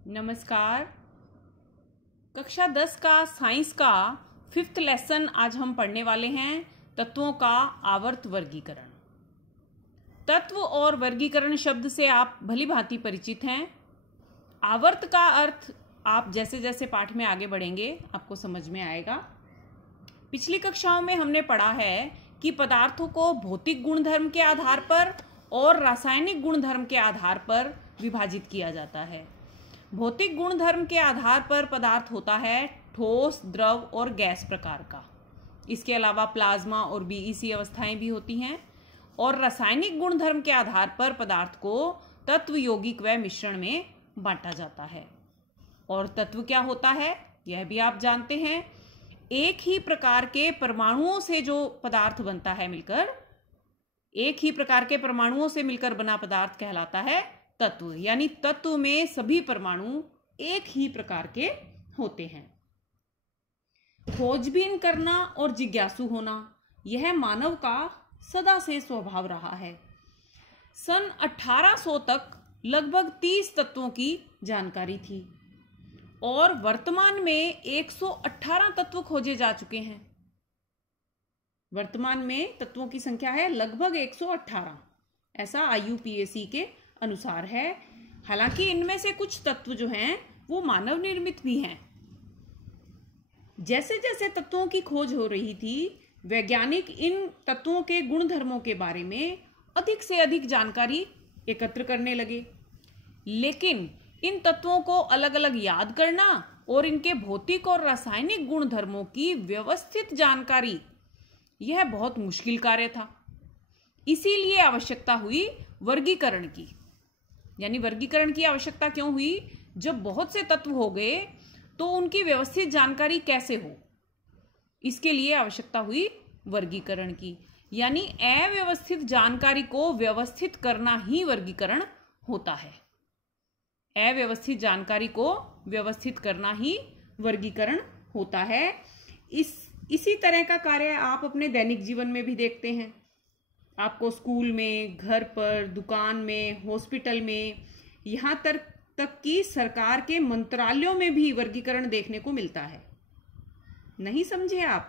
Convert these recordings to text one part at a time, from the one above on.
नमस्कार। कक्षा 10 का साइंस का 5th लेसन आज हम पढ़ने वाले हैं तत्वों का आवर्त वर्गीकरण। तत्व और वर्गीकरण शब्द से आप भली भांति परिचित हैं। आवर्त का अर्थ आप जैसे जैसे पाठ में आगे बढ़ेंगे आपको समझ में आएगा। पिछली कक्षाओं में हमने पढ़ा है कि पदार्थों को भौतिक गुणधर्म के आधार पर और रासायनिक गुणधर्म के आधार पर विभाजित किया जाता है। भौतिक गुणधर्म के आधार पर पदार्थ होता है ठोस, द्रव और गैस प्रकार का। इसके अलावा प्लाज्मा और बीईसी अवस्थाएं भी होती हैं। और रासायनिक गुणधर्म के आधार पर पदार्थ को तत्व, यौगिक व मिश्रण में बांटा जाता है। और तत्व क्या होता है यह भी आप जानते हैं। एक ही प्रकार के परमाणुओं से जो पदार्थ बनता है मिलकर, एक ही प्रकार के परमाणुओं से मिलकर बना पदार्थ कहलाता है तत्व। यानी तत्व में सभी परमाणु एक ही प्रकार के होते हैं। खोजबीन करना और जिज्ञासु होना यह मानव का सदा से स्वभाव रहा है। सन 1800 तक लगभग 30 तत्वों की जानकारी थी और वर्तमान में 118 तत्व खोजे जा चुके हैं। वर्तमान में तत्वों की संख्या है लगभग 118, ऐसा IUPAC के अनुसार है। हालांकि इनमें से कुछ तत्व जो हैं वो मानव निर्मित भी हैं। जैसे जैसे तत्वों की खोज हो रही थी, वैज्ञानिक इन तत्वों के गुणधर्मों के बारे में अधिक से अधिक जानकारी एकत्र करने लगे। लेकिन इन तत्वों को अलग अलग याद करना और इनके भौतिक और रासायनिक गुणधर्मों की व्यवस्थित जानकारी यह बहुत मुश्किल कार्य था। इसीलिए आवश्यकता हुई वर्गीकरण की। यानी वर्गीकरण की आवश्यकता क्यों हुई? जब बहुत से तत्व हो गए तो उनकी व्यवस्थित जानकारी कैसे हो, इसके लिए आवश्यकता हुई वर्गीकरण की। यानी अव्यवस्थित जानकारी को व्यवस्थित करना ही वर्गीकरण होता है। अव्यवस्थित जानकारी को व्यवस्थित करना ही वर्गीकरण होता है। इसी तरह का कार्य आप अपने दैनिक जीवन में भी देखते हैं। आपको स्कूल में, घर पर, दुकान में, हॉस्पिटल में, यहाँ तक कि सरकार के मंत्रालयों में भी वर्गीकरण देखने को मिलता है। नहीं समझे आप?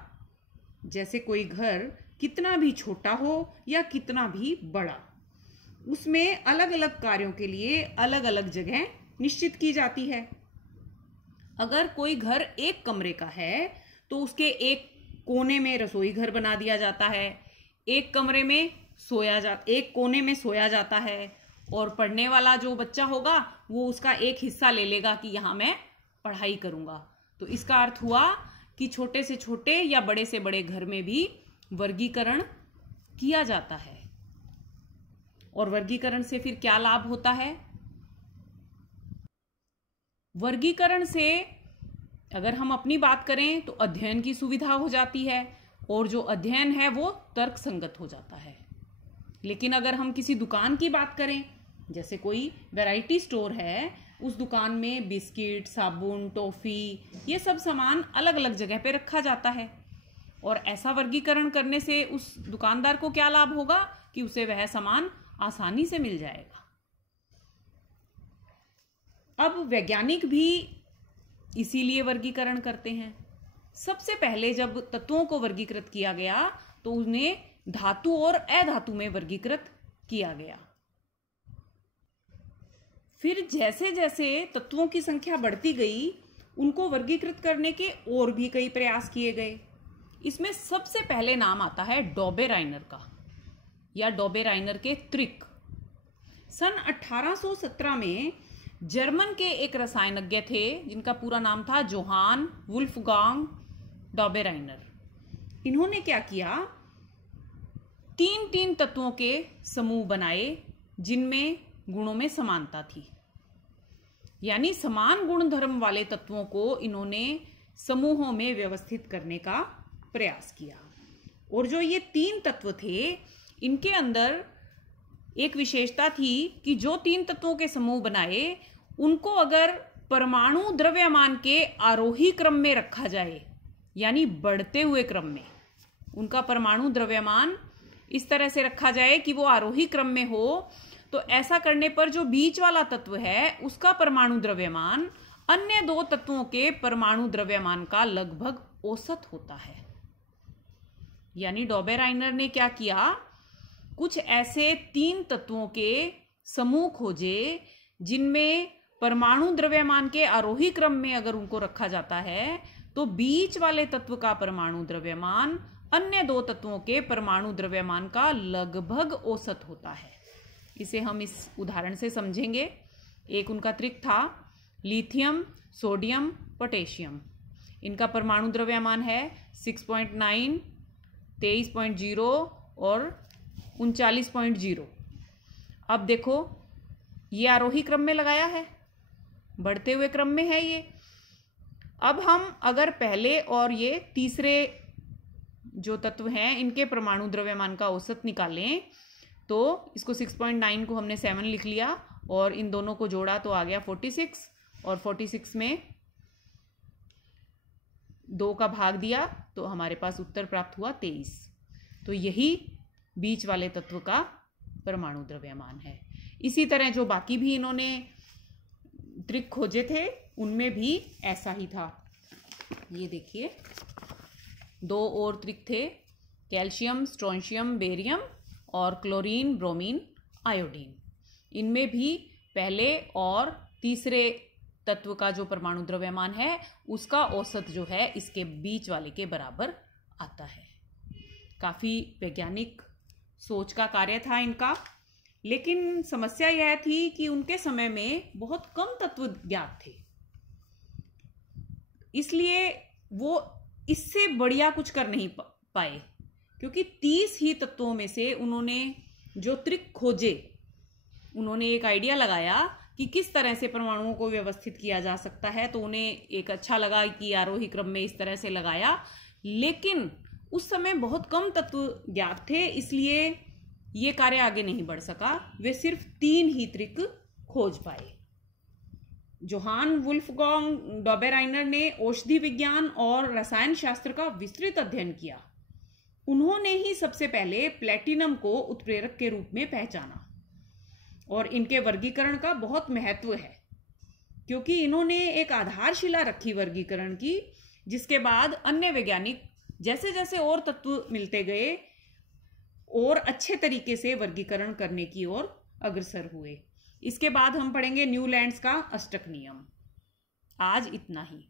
जैसे कोई घर कितना भी छोटा हो या कितना भी बड़ा, उसमें अलग अलग कार्यों के लिए अलग अलग जगह निश्चित की जाती है। अगर कोई घर एक कमरे का है तो उसके एक कोने में रसोई घर बना दिया जाता है, एक कोने में सोया जाता है, और पढ़ने वाला जो बच्चा होगा वो उसका एक हिस्सा ले लेगा कि यहाँ मैं पढ़ाई करूंगा। तो इसका अर्थ हुआ कि छोटे से छोटे या बड़े से बड़े घर में भी वर्गीकरण किया जाता है। और वर्गीकरण से फिर क्या लाभ होता है? वर्गीकरण से अगर हम अपनी बात करें तो अध्ययन की सुविधा हो जाती है और जो अध्ययन है वो तर्क संगत हो जाता है। लेकिन अगर हम किसी दुकान की बात करें, जैसे कोई वैरायटी स्टोर है, उस दुकान में बिस्किट, साबुन, टॉफी, ये सब सामान अलग अलग जगह पे रखा जाता है। और ऐसा वर्गीकरण करने से उस दुकानदार को क्या लाभ होगा कि उसे वह सामान आसानी से मिल जाएगा। अब वैज्ञानिक भी इसीलिए वर्गीकरण करते हैं। सबसे पहले जब तत्वों को वर्गीकृत किया गया तो उन्हें धातु और अधातु में वर्गीकृत किया गया। फिर जैसे जैसे तत्वों की संख्या बढ़ती गई, उनको वर्गीकृत करने के और भी कई प्रयास किए गए। इसमें सबसे पहले नाम आता है डॉबेराइनर का, या डॉबेराइनर के त्रिक। सन 1817 में जर्मन के एक रसायनज्ञ थे जिनका पूरा नाम था जोहान वुल्फगांग डॉबेराइनर। इन्होंने क्या किया, 3 तत्वों के समूह बनाए जिनमें गुणों में समानता थी। यानी समान गुणधर्म वाले तत्वों को इन्होंने समूहों में व्यवस्थित करने का प्रयास किया। और जो ये 3 तत्व थे, इनके अंदर एक विशेषता थी कि जो 3 तत्वों के समूह बनाए उनको अगर परमाणु द्रव्यमान के आरोही क्रम में रखा जाए, यानी बढ़ते हुए क्रम में, उनका परमाणु द्रव्यमान इस तरह से रखा जाए कि वो आरोही क्रम में हो, तो ऐसा करने पर जो बीच वाला तत्व है उसका परमाणु द्रव्यमान अन्य दो तत्वों के परमाणु द्रव्यमान का लगभग औसत होता है। यानी डॉबेराइनर ने क्या किया, कुछ ऐसे 3 तत्वों के समूह खोजे जिनमें परमाणु द्रव्यमान के आरोही क्रम में अगर उनको रखा जाता है तो बीच वाले तत्व का परमाणु द्रव्यमान अन्य 2 तत्वों के परमाणु द्रव्यमान का लगभग औसत होता है। इसे हम इस उदाहरण से समझेंगे। एक उनका त्रिक था लिथियम, सोडियम, पोटेशियम। इनका परमाणु द्रव्यमान है 6.9, 23.0 और 39.0। अब देखो ये आरोही क्रम में लगाया है, बढ़ते हुए क्रम में है ये। अब हम अगर पहले और ये तीसरे जो तत्व हैं इनके परमाणु द्रव्यमान का औसत निकालें तो इसको 6.9 को हमने 7 लिख लिया और इन दोनों को जोड़ा तो आ गया 46 और 46 में 2 का भाग दिया तो हमारे पास उत्तर प्राप्त हुआ 23। तो यही बीच वाले तत्व का परमाणु द्रव्यमान है। इसी तरह जो बाकी भी इन्होंने त्रिक खोजे थे उनमें भी ऐसा ही था। ये देखिए 2 और त्रिक थे, कैल्शियम, स्ट्रोंशियम, बेरियम और क्लोरीन, ब्रोमीन, आयोडीन। इनमें भी पहले और तीसरे तत्व का जो परमाणु द्रव्यमान है उसका औसत जो है इसके बीच वाले के बराबर आता है। काफ़ी वैज्ञानिक सोच का कार्य था इनका, लेकिन समस्या यह थी कि उनके समय में बहुत कम तत्व ज्ञात थे, इसलिए वो इससे बढ़िया कुछ कर नहीं पाए। क्योंकि 30 ही तत्वों में से उन्होंने जो त्रिक खोजे, उन्होंने एक आइडिया लगाया कि किस तरह से परमाणुओं को व्यवस्थित किया जा सकता है, तो उन्हें एक अच्छा लगा कि आरोही क्रम में इस तरह से लगाया। लेकिन उस समय बहुत कम तत्व ज्ञात थे, इसलिए ये कार्य आगे नहीं बढ़ सका। वे सिर्फ 3 ही त्रिक खोज पाए। जोहान वुल्फगांग डॉबेराइनर ने औषधि विज्ञान और रसायन शास्त्र का विस्तृत अध्ययन किया। उन्होंने ही सबसे पहले प्लेटिनम को उत्प्रेरक के रूप में पहचाना और इनके वर्गीकरण का बहुत महत्व है, क्योंकि इन्होंने एक आधारशिला रखी वर्गीकरण की, जिसके बाद अन्य वैज्ञानिक जैसे जैसे और तत्व मिलते गए और अच्छे तरीके से वर्गीकरण करने की ओर अग्रसर हुए। इसके बाद हम पढ़ेंगे न्यूलैंड्स का अष्टक नियम। आज इतना ही।